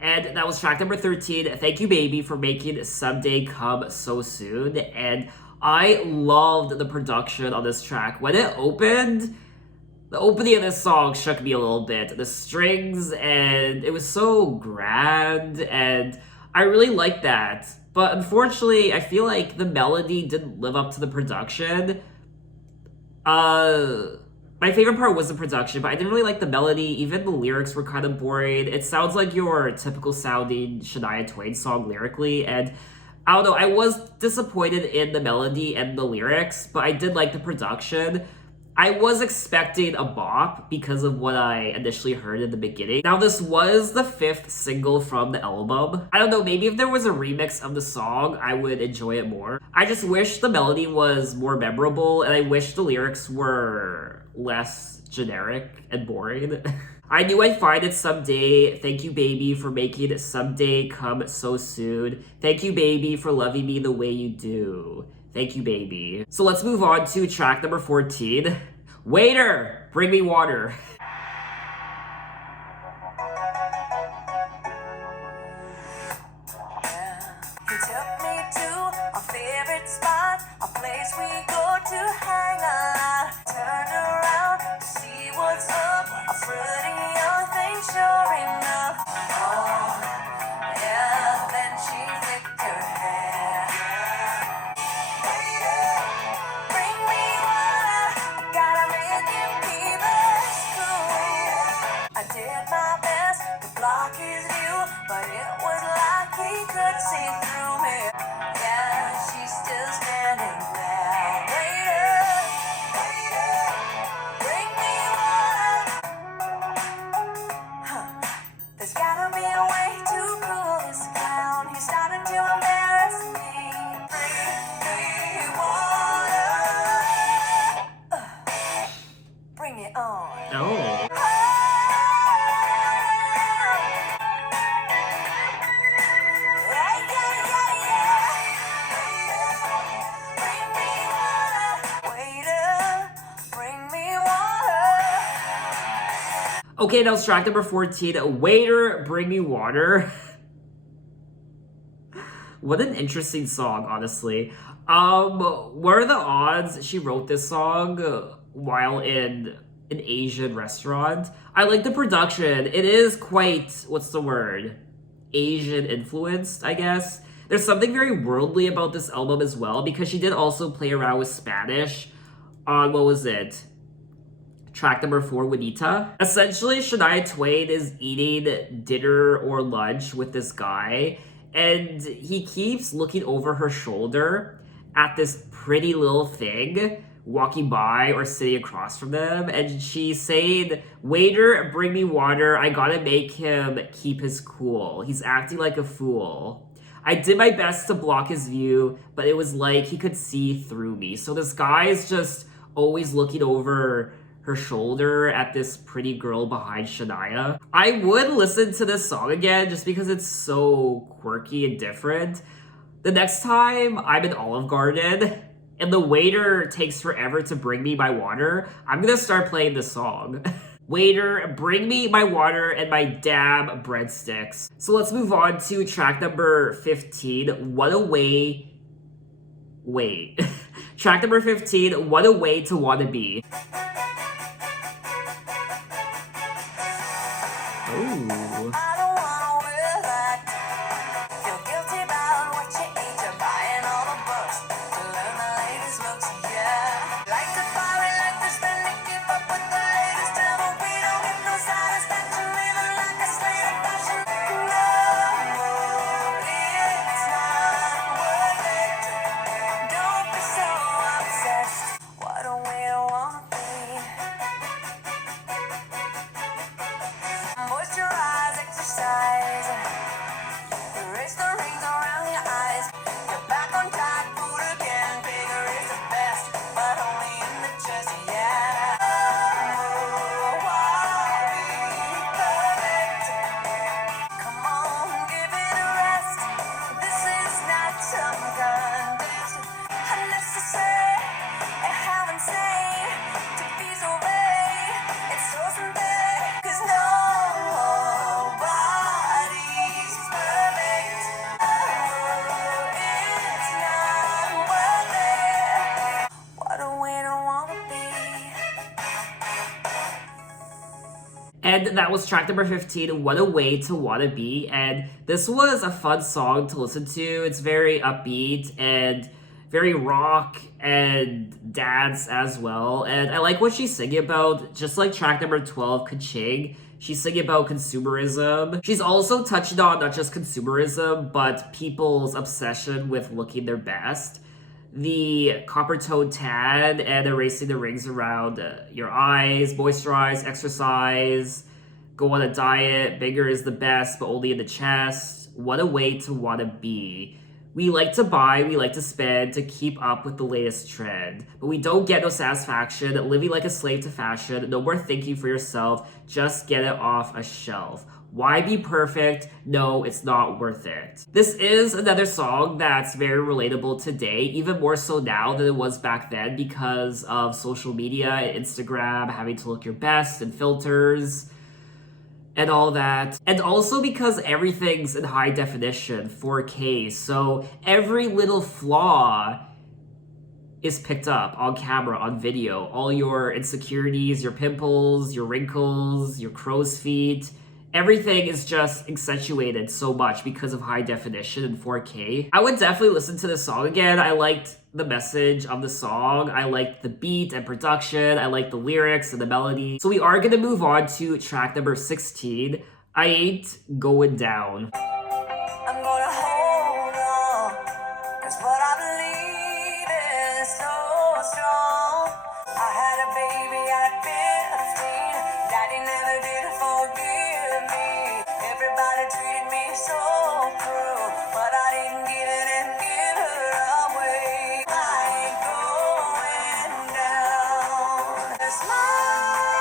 And that was track number 13, Thank You Baby for Making Someday Come So Soon. And I loved the production on this track. When it opened, the opening of this song shook me a little bit. The strings, and it was so grand, and I really liked that. But unfortunately, I feel like the melody didn't live up to the production. My favorite part was the production, but I didn't really like the melody. Even the lyrics were kind of boring. It sounds like your typical sounding Shania Twain song lyrically, and I don't know, I was disappointed in the melody and the lyrics, but I did like the production. I was expecting a bop because of what I initially heard in the beginning. Now, this was the 5th single from the album. I don't know, maybe if there was a remix of the song, I would enjoy it more. I just wish the melody was more memorable, and I wish the lyrics were less generic and boring. I knew I'd find it someday. Thank you, baby, for making it someday come so soon. Thank you, baby, for loving me the way you do. Thank you, baby. So let's move on to track number 14. Waiter, bring me water. He took me to our favorite spot, a place we go to hang out. Turned around to see what's up, a pretty young thing, sure enough. Oh, yeah, then she flicked her hair. bring it on. Oh. Okay, now it's track number 14. Waiter, bring me water. What an interesting song, honestly. What are the odds she wrote this song while in an Asian restaurant? I like the production. It is quite, what's the word? Asian influenced, I guess. There's something very worldly about this album as well, because she did also play around with Spanish on, what was it? Track number 4, Juanita. Essentially, Shania Twain is eating dinner or lunch with this guy, and he keeps looking over her shoulder at this pretty little thing walking by or sitting across from them, and she's saying, "Waiter, bring me water. I gotta make him keep his cool. He's acting like a fool. I did my best to block his view, but it was like he could see through me." So this guy is just always looking over her shoulder at this pretty girl behind Shania. I would listen to this song again just because it's so quirky and different. The next time I'm in Olive Garden and the waiter takes forever to bring me my water, I'm gonna start playing this song. Waiter, bring me my water and my damn breadsticks. So let's move on to track number 15, What a Way... Wait. Track number 15, What a Way to Wanna Be. Ooh. I don't wanna wear that. Feel guilty about what you eat. You're buying all the books to learn the latest looks. Yeah, like to party, like to spend and keep up with the latest trend, but we don't get no satisfaction living like a slave of fashion. No, it's not worth it. Don't be so obsessed. What a way to wanna be. Moisturize, exercise, erase the rings around your eyes. You're back on track, food again. Bigger is the best, but only in the chest, yeah. Oh, why be perfect? Come on, give it a rest. This is not some contest. Unnecessary, and haven't said to be so vague. It's so synthetic, 'cause nobody's perfect. Oh, it's not worth it. What a way to wanna be. And that was track number 15, What a Way to Wanna Be. And this was a fun song to listen to. It's very upbeat and very rock and dance as well. And I like what she's singing about, just like track number 12, Ka-Ching. She's singing about consumerism. She's also touching on not just consumerism, but people's obsession with looking their best. The copper tone tan and erasing the rings around your eyes, moisturize, exercise, go on a diet, bigger is the best, but only in the chest. What a way to wanna be. We like to buy, we like to spend to keep up with the latest trend, but we don't get no satisfaction, living like a slave to fashion, no more thinking for yourself, just get it off a shelf. Why be perfect? No, it's not worth it. This is another song that's very relatable today, even more so now than it was back then because of social media and Instagram, having to look your best and filters and all that. And also because everything's in high definition, 4K, so every little flaw is picked up on camera, on video. All your insecurities, your pimples, your wrinkles, your crow's feet, everything is just accentuated so much because of high definition and 4K. I would definitely listen to this song again. I liked the message of the song. I liked the beat and production. I liked the lyrics and the melody. So we are gonna move on to track number 16, I Ain't Going Down. I'm gonna hold on, 'cause what I believe is so strong. I had a baby at 15. Daddy never did forgive me. Everybody treated me so cruel, but I didn't give it and give her away. I ain't going down. It's my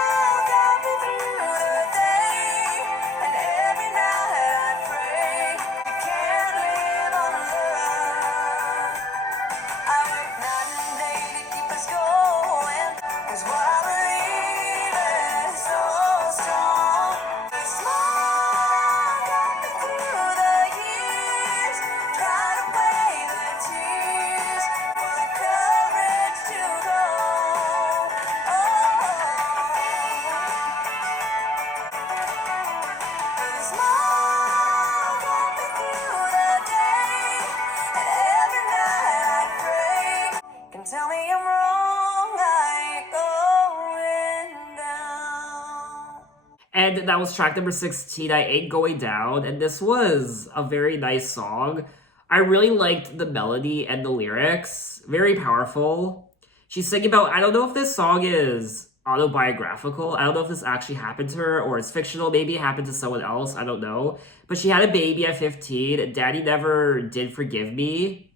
And that was track number 16, I Ain't Going Down. And this was a very nice song. I really liked the melody and the lyrics. Very powerful. She's singing about, I don't know if this song is autobiographical. I don't know if this actually happened to her or it's fictional. Maybe it happened to someone else. I don't know. But she had a baby at 15. Daddy never did forgive me.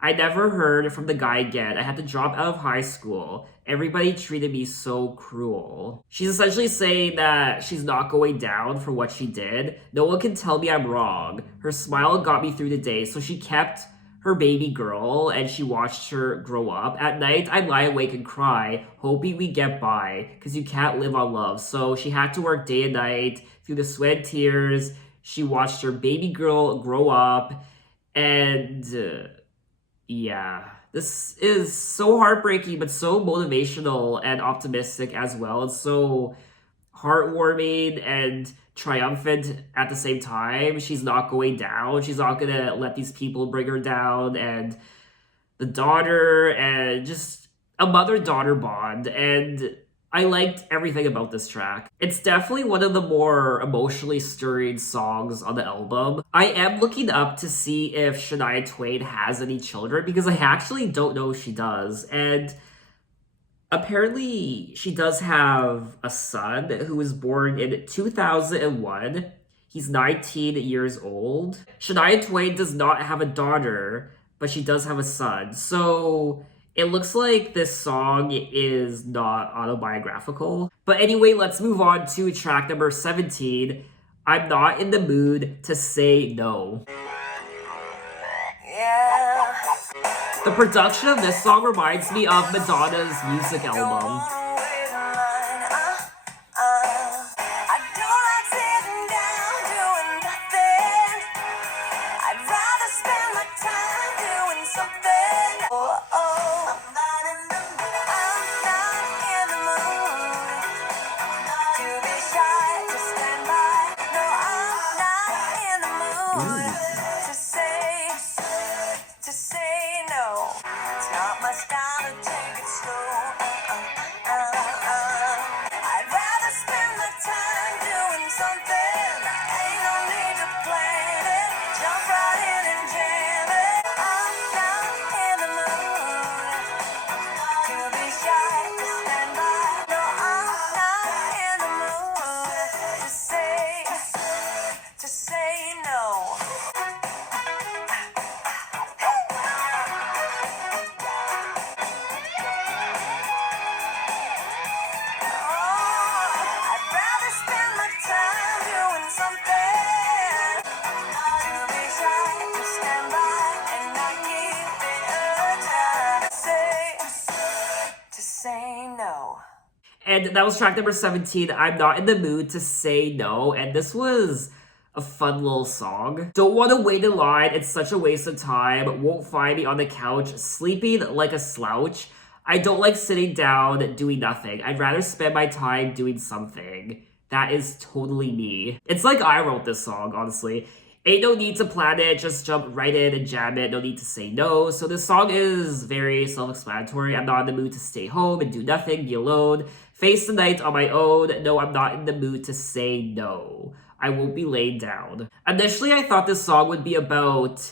I never heard from the guy again. I had to drop out of high school. Everybody treated me so cruel. She's essentially saying that she's not going down for what she did. No one can tell me I'm wrong. Her smile got me through the day, so she kept her baby girl and she watched her grow up. At night, I'd lie awake and cry, hoping we get by, because you can't live on love. So she had to work day and night through the sweat and tears. She watched her baby girl grow up and... yeah, this is so heartbreaking, but so motivational and optimistic as well. It's so heartwarming and triumphant at the same time. She's not going down. She's not gonna let these people bring her down. And the daughter, and just a mother-daughter bond. And I liked everything about this track. It's definitely one of the more emotionally stirring songs on the album. I am looking up to see if Shania Twain has any children because I actually don't know if she does. And apparently she does have a son who was born in 2001. He's 19 years old. Shania Twain does not have a daughter, but she does have a son. So it looks like this song is not autobiographical. But anyway, let's move on to track number 17. I'm not in the mood to say no. Yeah. The production of this song reminds me of Madonna's music album. I don't like sitting down doing nothing. I'd rather spend my time doing something. I'm not in the mood. I'm not in the mood to be shy, to stand by. No, I'm not in the mood to say no. It's not my style to take it slow. I'd rather spend my time doing something. Ain't no need to plan it. Jump right in and jam it. I'm not in the mood to be shy, to stand by. No, I'm not in the mood to say no. I'd rather spend my time doing something to be shy, to stand by and not keep it to say no. And that was track number 17, I'm not in the mood to say no. And this was a fun little song. Don't want to wait in line, it's such a waste of time. Won't find me on the couch, sleeping like a slouch. I don't like sitting down doing nothing. I'd rather spend my time doing something. That is totally me. It's like I wrote this song, honestly. Ain't no need to plan it, just jump right in and jam it, no need to say no. So this song is very self-explanatory. I'm not in the mood to stay home and do nothing, be alone. Face the night on my own. No, I'm not in the mood to say no. I won't be laid down. Initially, I thought this song would be about,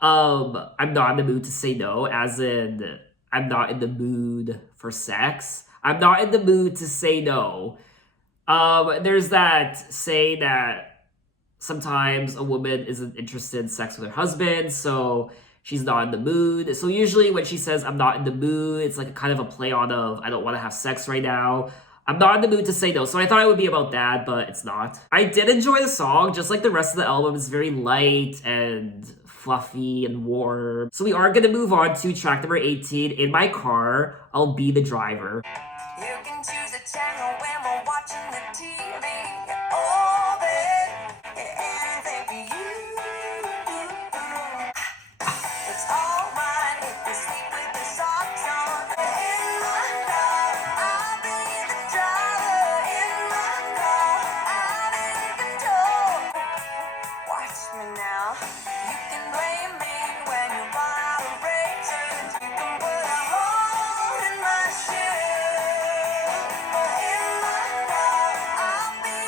I'm not in the mood to say no, as in, I'm not in the mood for sex. I'm not in the mood to say no. There's that saying that sometimes a woman isn't interested in sex with her husband, so she's not in the mood. So usually when she says, I'm not in the mood, it's like a kind of a play on of, I don't want to have sex right now. I'm not in the mood to say no. So I thought it would be about that, but it's not. I did enjoy the song, just like the rest of the album. It's very light and fluffy and warm. So we are gonna move on to track number 18, In My Car, I'll Be the Driver. You can choose a channel when we're watching the TV. Oh, babe, anything for you. It's alright if you sleep with the socks on. In my car, I'll be the driver. In my car, I'm in control. Watch me now. You can blame me when you run out of razors. You can put a hole in my shoe. In my car, I'll be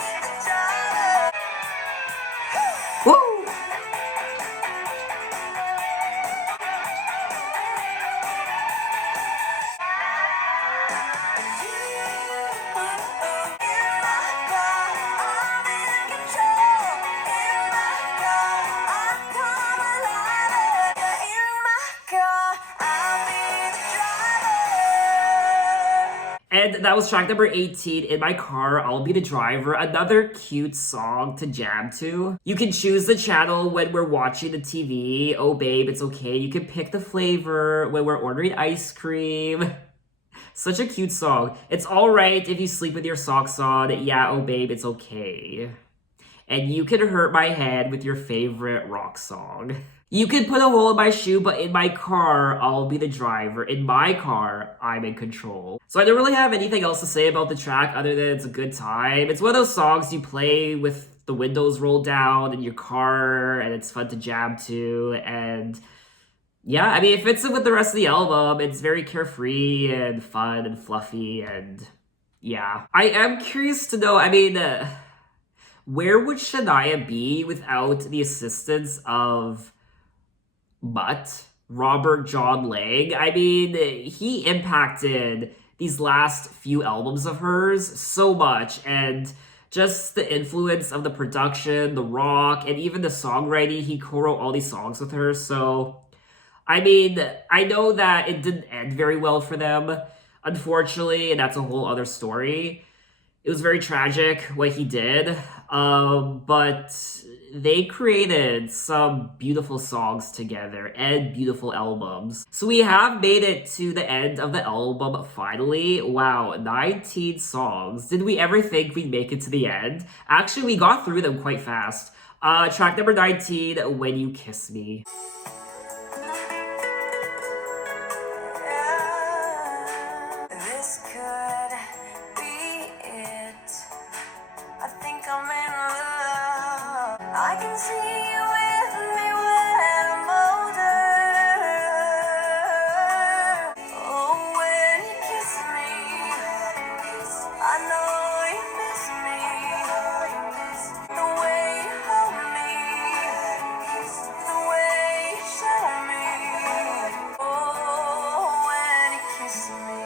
And that was track number 18, In My Car, I'll Be the Driver. Another cute song to jam to. You can choose the channel when we're watching the TV. Oh babe, it's okay. You can pick the flavor when we're ordering ice cream. Such a cute song. It's alright if you sleep with your socks on. Yeah, oh babe, it's okay. And you can hurt my head with your favorite rock song. You can put a hole in my shoe, but in my car, I'll be the driver. In my car, I'm in control. So I don't really have anything else to say about the track other than it's a good time. It's one of those songs you play with the windows rolled down in your car, and it's fun to jam to. And yeah, I mean, it fits in with the rest of the album. It's very carefree and fun and fluffy, and yeah. I am curious to know, I mean, where would Shania be without the assistance of Robert John Lang? I mean, he impacted these last few albums of hers so much, and just the influence of the production, the rock, and even the songwriting. He co-wrote all these songs with her, so I mean, I know that it didn't end very well for them, unfortunately, and that's a whole other story. It was very tragic what he did, but they created some beautiful songs together and beautiful albums. So we have made it to the end of the album finally. Wow, 19 songs. Did we ever think we'd make it to the end? Actually, we got through them quite fast. Track number 19, When You Kiss Me. This could be it. I think I'm in love. I can see you with me when I'm older. Oh, when you kiss me, I know you miss me. The way you hold me, the way you show me. Oh, when you kiss me,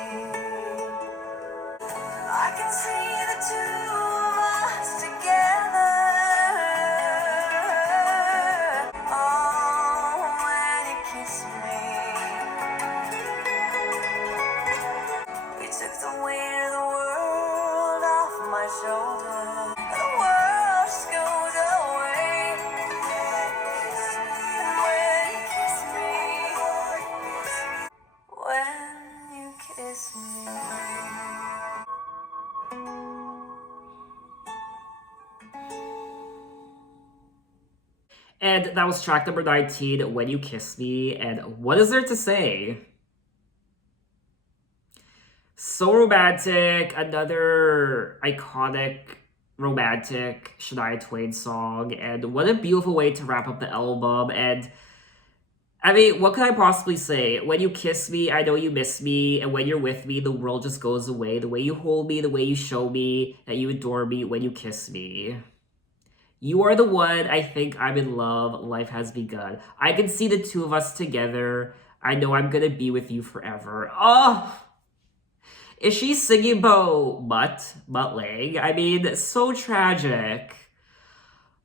I can see the two of us together. Oh, when you kiss me, you took the weight of the world off my shoulders. The world just goes away. And when you kiss me, when you kiss me. And that was track number 19, When You Kiss Me. And what is there to say? So romantic, another iconic romantic Shania Twain song, and what a beautiful way to wrap up the album. And I mean, what could I possibly say? When you kiss me, I know you miss me, and when you're with me, the world just goes away. The way you hold me, the way you show me that you adore me when you kiss me. You are the one, I think I'm in love, life has begun. I can see the two of us together. I know I'm gonna be with you forever. Oh! Is she singing about Mutt Lang? I mean, so tragic.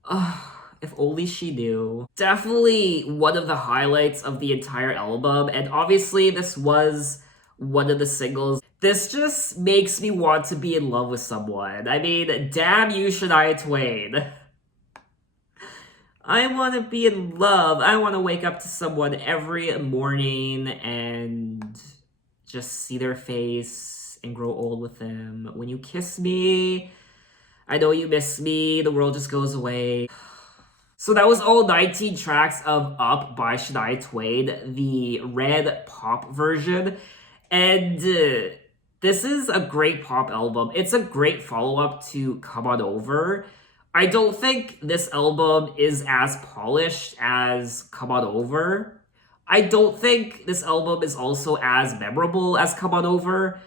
Oh, if only she knew. Definitely one of the highlights of the entire album, and obviously this was one of the singles. This just makes me want to be in love with someone. I mean, damn you, Shania Twain. I want to be in love. I want to wake up to someone every morning and just see their face and grow old with them. When you kiss me, I know you miss me. The world just goes away. So that was all 19 tracks of Up by Shania Twain, the red pop version. And this is a great pop album. It's a great follow-up to Come On Over. I don't think this album is as polished as Come On Over. I don't think this album is also as memorable as Come On Over,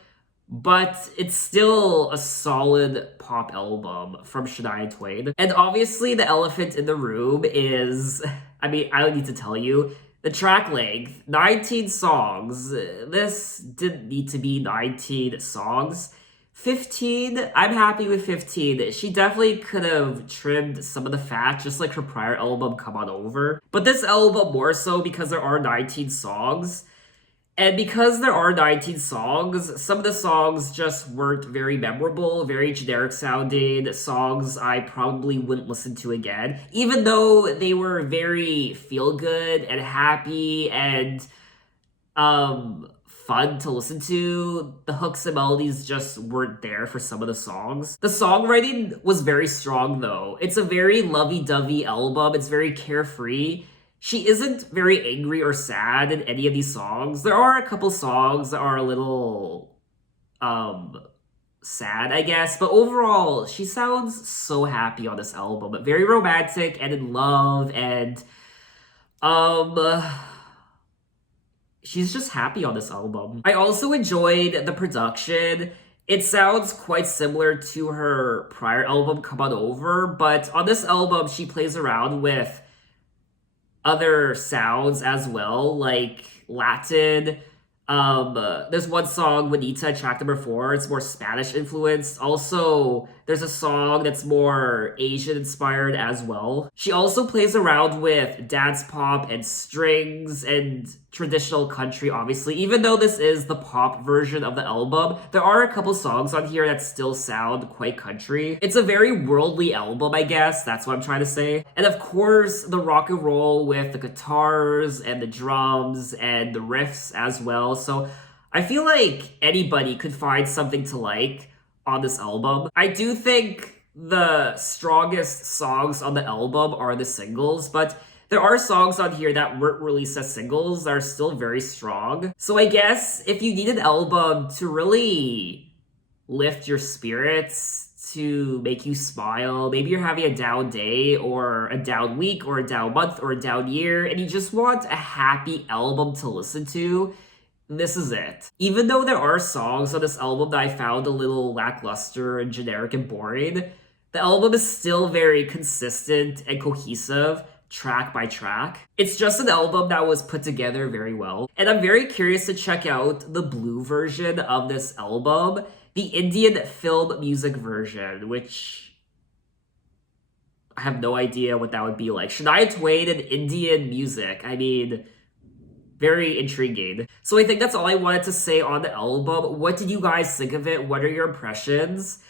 but it's still a solid pop album from Shania Twain. And obviously the elephant in the room is, I mean, I don't need to tell you, the track length, 19 songs. This didn't need to be 19 songs. 15, I'm happy with 15. She definitely could have trimmed some of the fat, just like her prior album, Come On Over. But this album more so because there are 19 songs. And because there are 19 songs, some of the songs just weren't very memorable, very generic sounding, songs I probably wouldn't listen to again, even though they were very feel good and happy and fun to listen to. The hooks and melodies just weren't there for some of the songs. The songwriting was very strong though. It's a very lovey-dovey album. It's very carefree. She isn't very angry or sad in any of these songs. There are a couple songs that are a little sad, I guess, but overall, she sounds so happy on this album. Very romantic and in love, and um she's just happy on this album. I also enjoyed the production. It sounds quite similar to her prior album, Come On Over, but on this album, she plays around with other sounds as well, like Latin. There's one song, Juanita, track number 4. It's more Spanish influenced. Also, there's a song that's more Asian inspired as well. She also plays around with dance pop and strings and traditional country, obviously. Even though this is the pop version of the album, there are a couple songs on here that still sound quite country. It's a very worldly album, I guess. That's what I'm trying to say. And of course, the rock and roll with the guitars and the drums and the riffs as well. So I feel like anybody could find something to like on this album. I do think the strongest songs on the album are the singles, but there are songs on here that weren't released as singles that are still very strong. So I guess if you need an album to really lift your spirits, to make you smile, maybe you're having a down day or a down week or a down month or a down year, and you just want a happy album to listen to, this is it. Even though there are songs on this album that I found a little lackluster and generic and boring, the album is still very consistent and cohesive, track by track. It's just an album that was put together very well. And I'm very curious to check out the blue version of this album, the Indian film music version, which I have no idea what that would be like. Shania Twain and Indian music. I mean, very intriguing. So I think that's all I wanted to say on the album. What did you guys think of it? What are your impressions?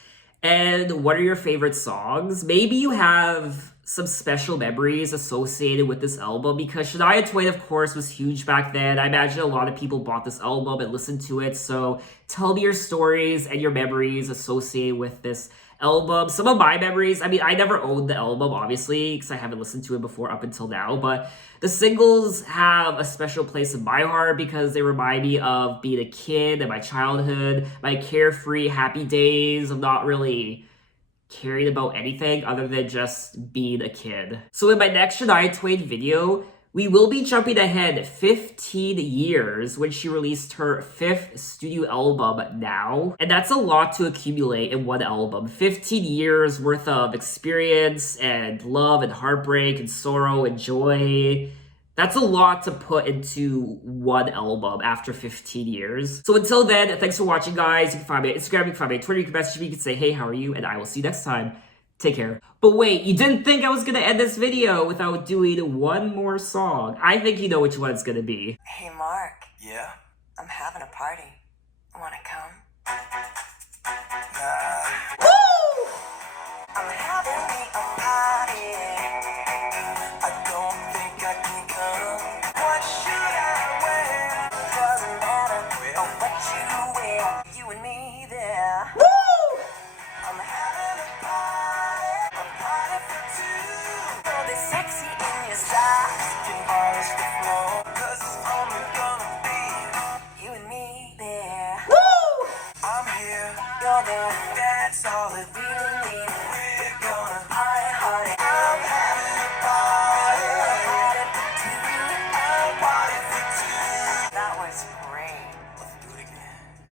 And what are your favorite songs? Maybe you have some special memories associated with this album, because Shania Twain, of course, was huge back then. I imagine a lot of people bought this album and listened to it. So tell me your stories and your memories associated with this album. Some of my memories, I mean, I never owned the album, obviously, because I haven't listened to it before up until now, but the singles have a special place in my heart because they remind me of being a kid and my childhood, my carefree, happy days of not really caring about anything other than just being a kid. So in my next Shania Twain video, we will be jumping ahead 15 years when she released her 5th studio album, Now. And that's a lot to accumulate in one album. 15 years worth of experience and love and heartbreak and sorrow and joy. That's a lot to put into one album after 15 years. So until then, thanks for watching, guys. You can find me on Instagram, you can find me on Twitter, you can message me, you can say, hey, how are you? And I will see you next time. Take care. But wait, you didn't think I was gonna end this video without doing one more song. I think you know which one it's gonna be. Hey, Mark, Yeah? I'm having a party.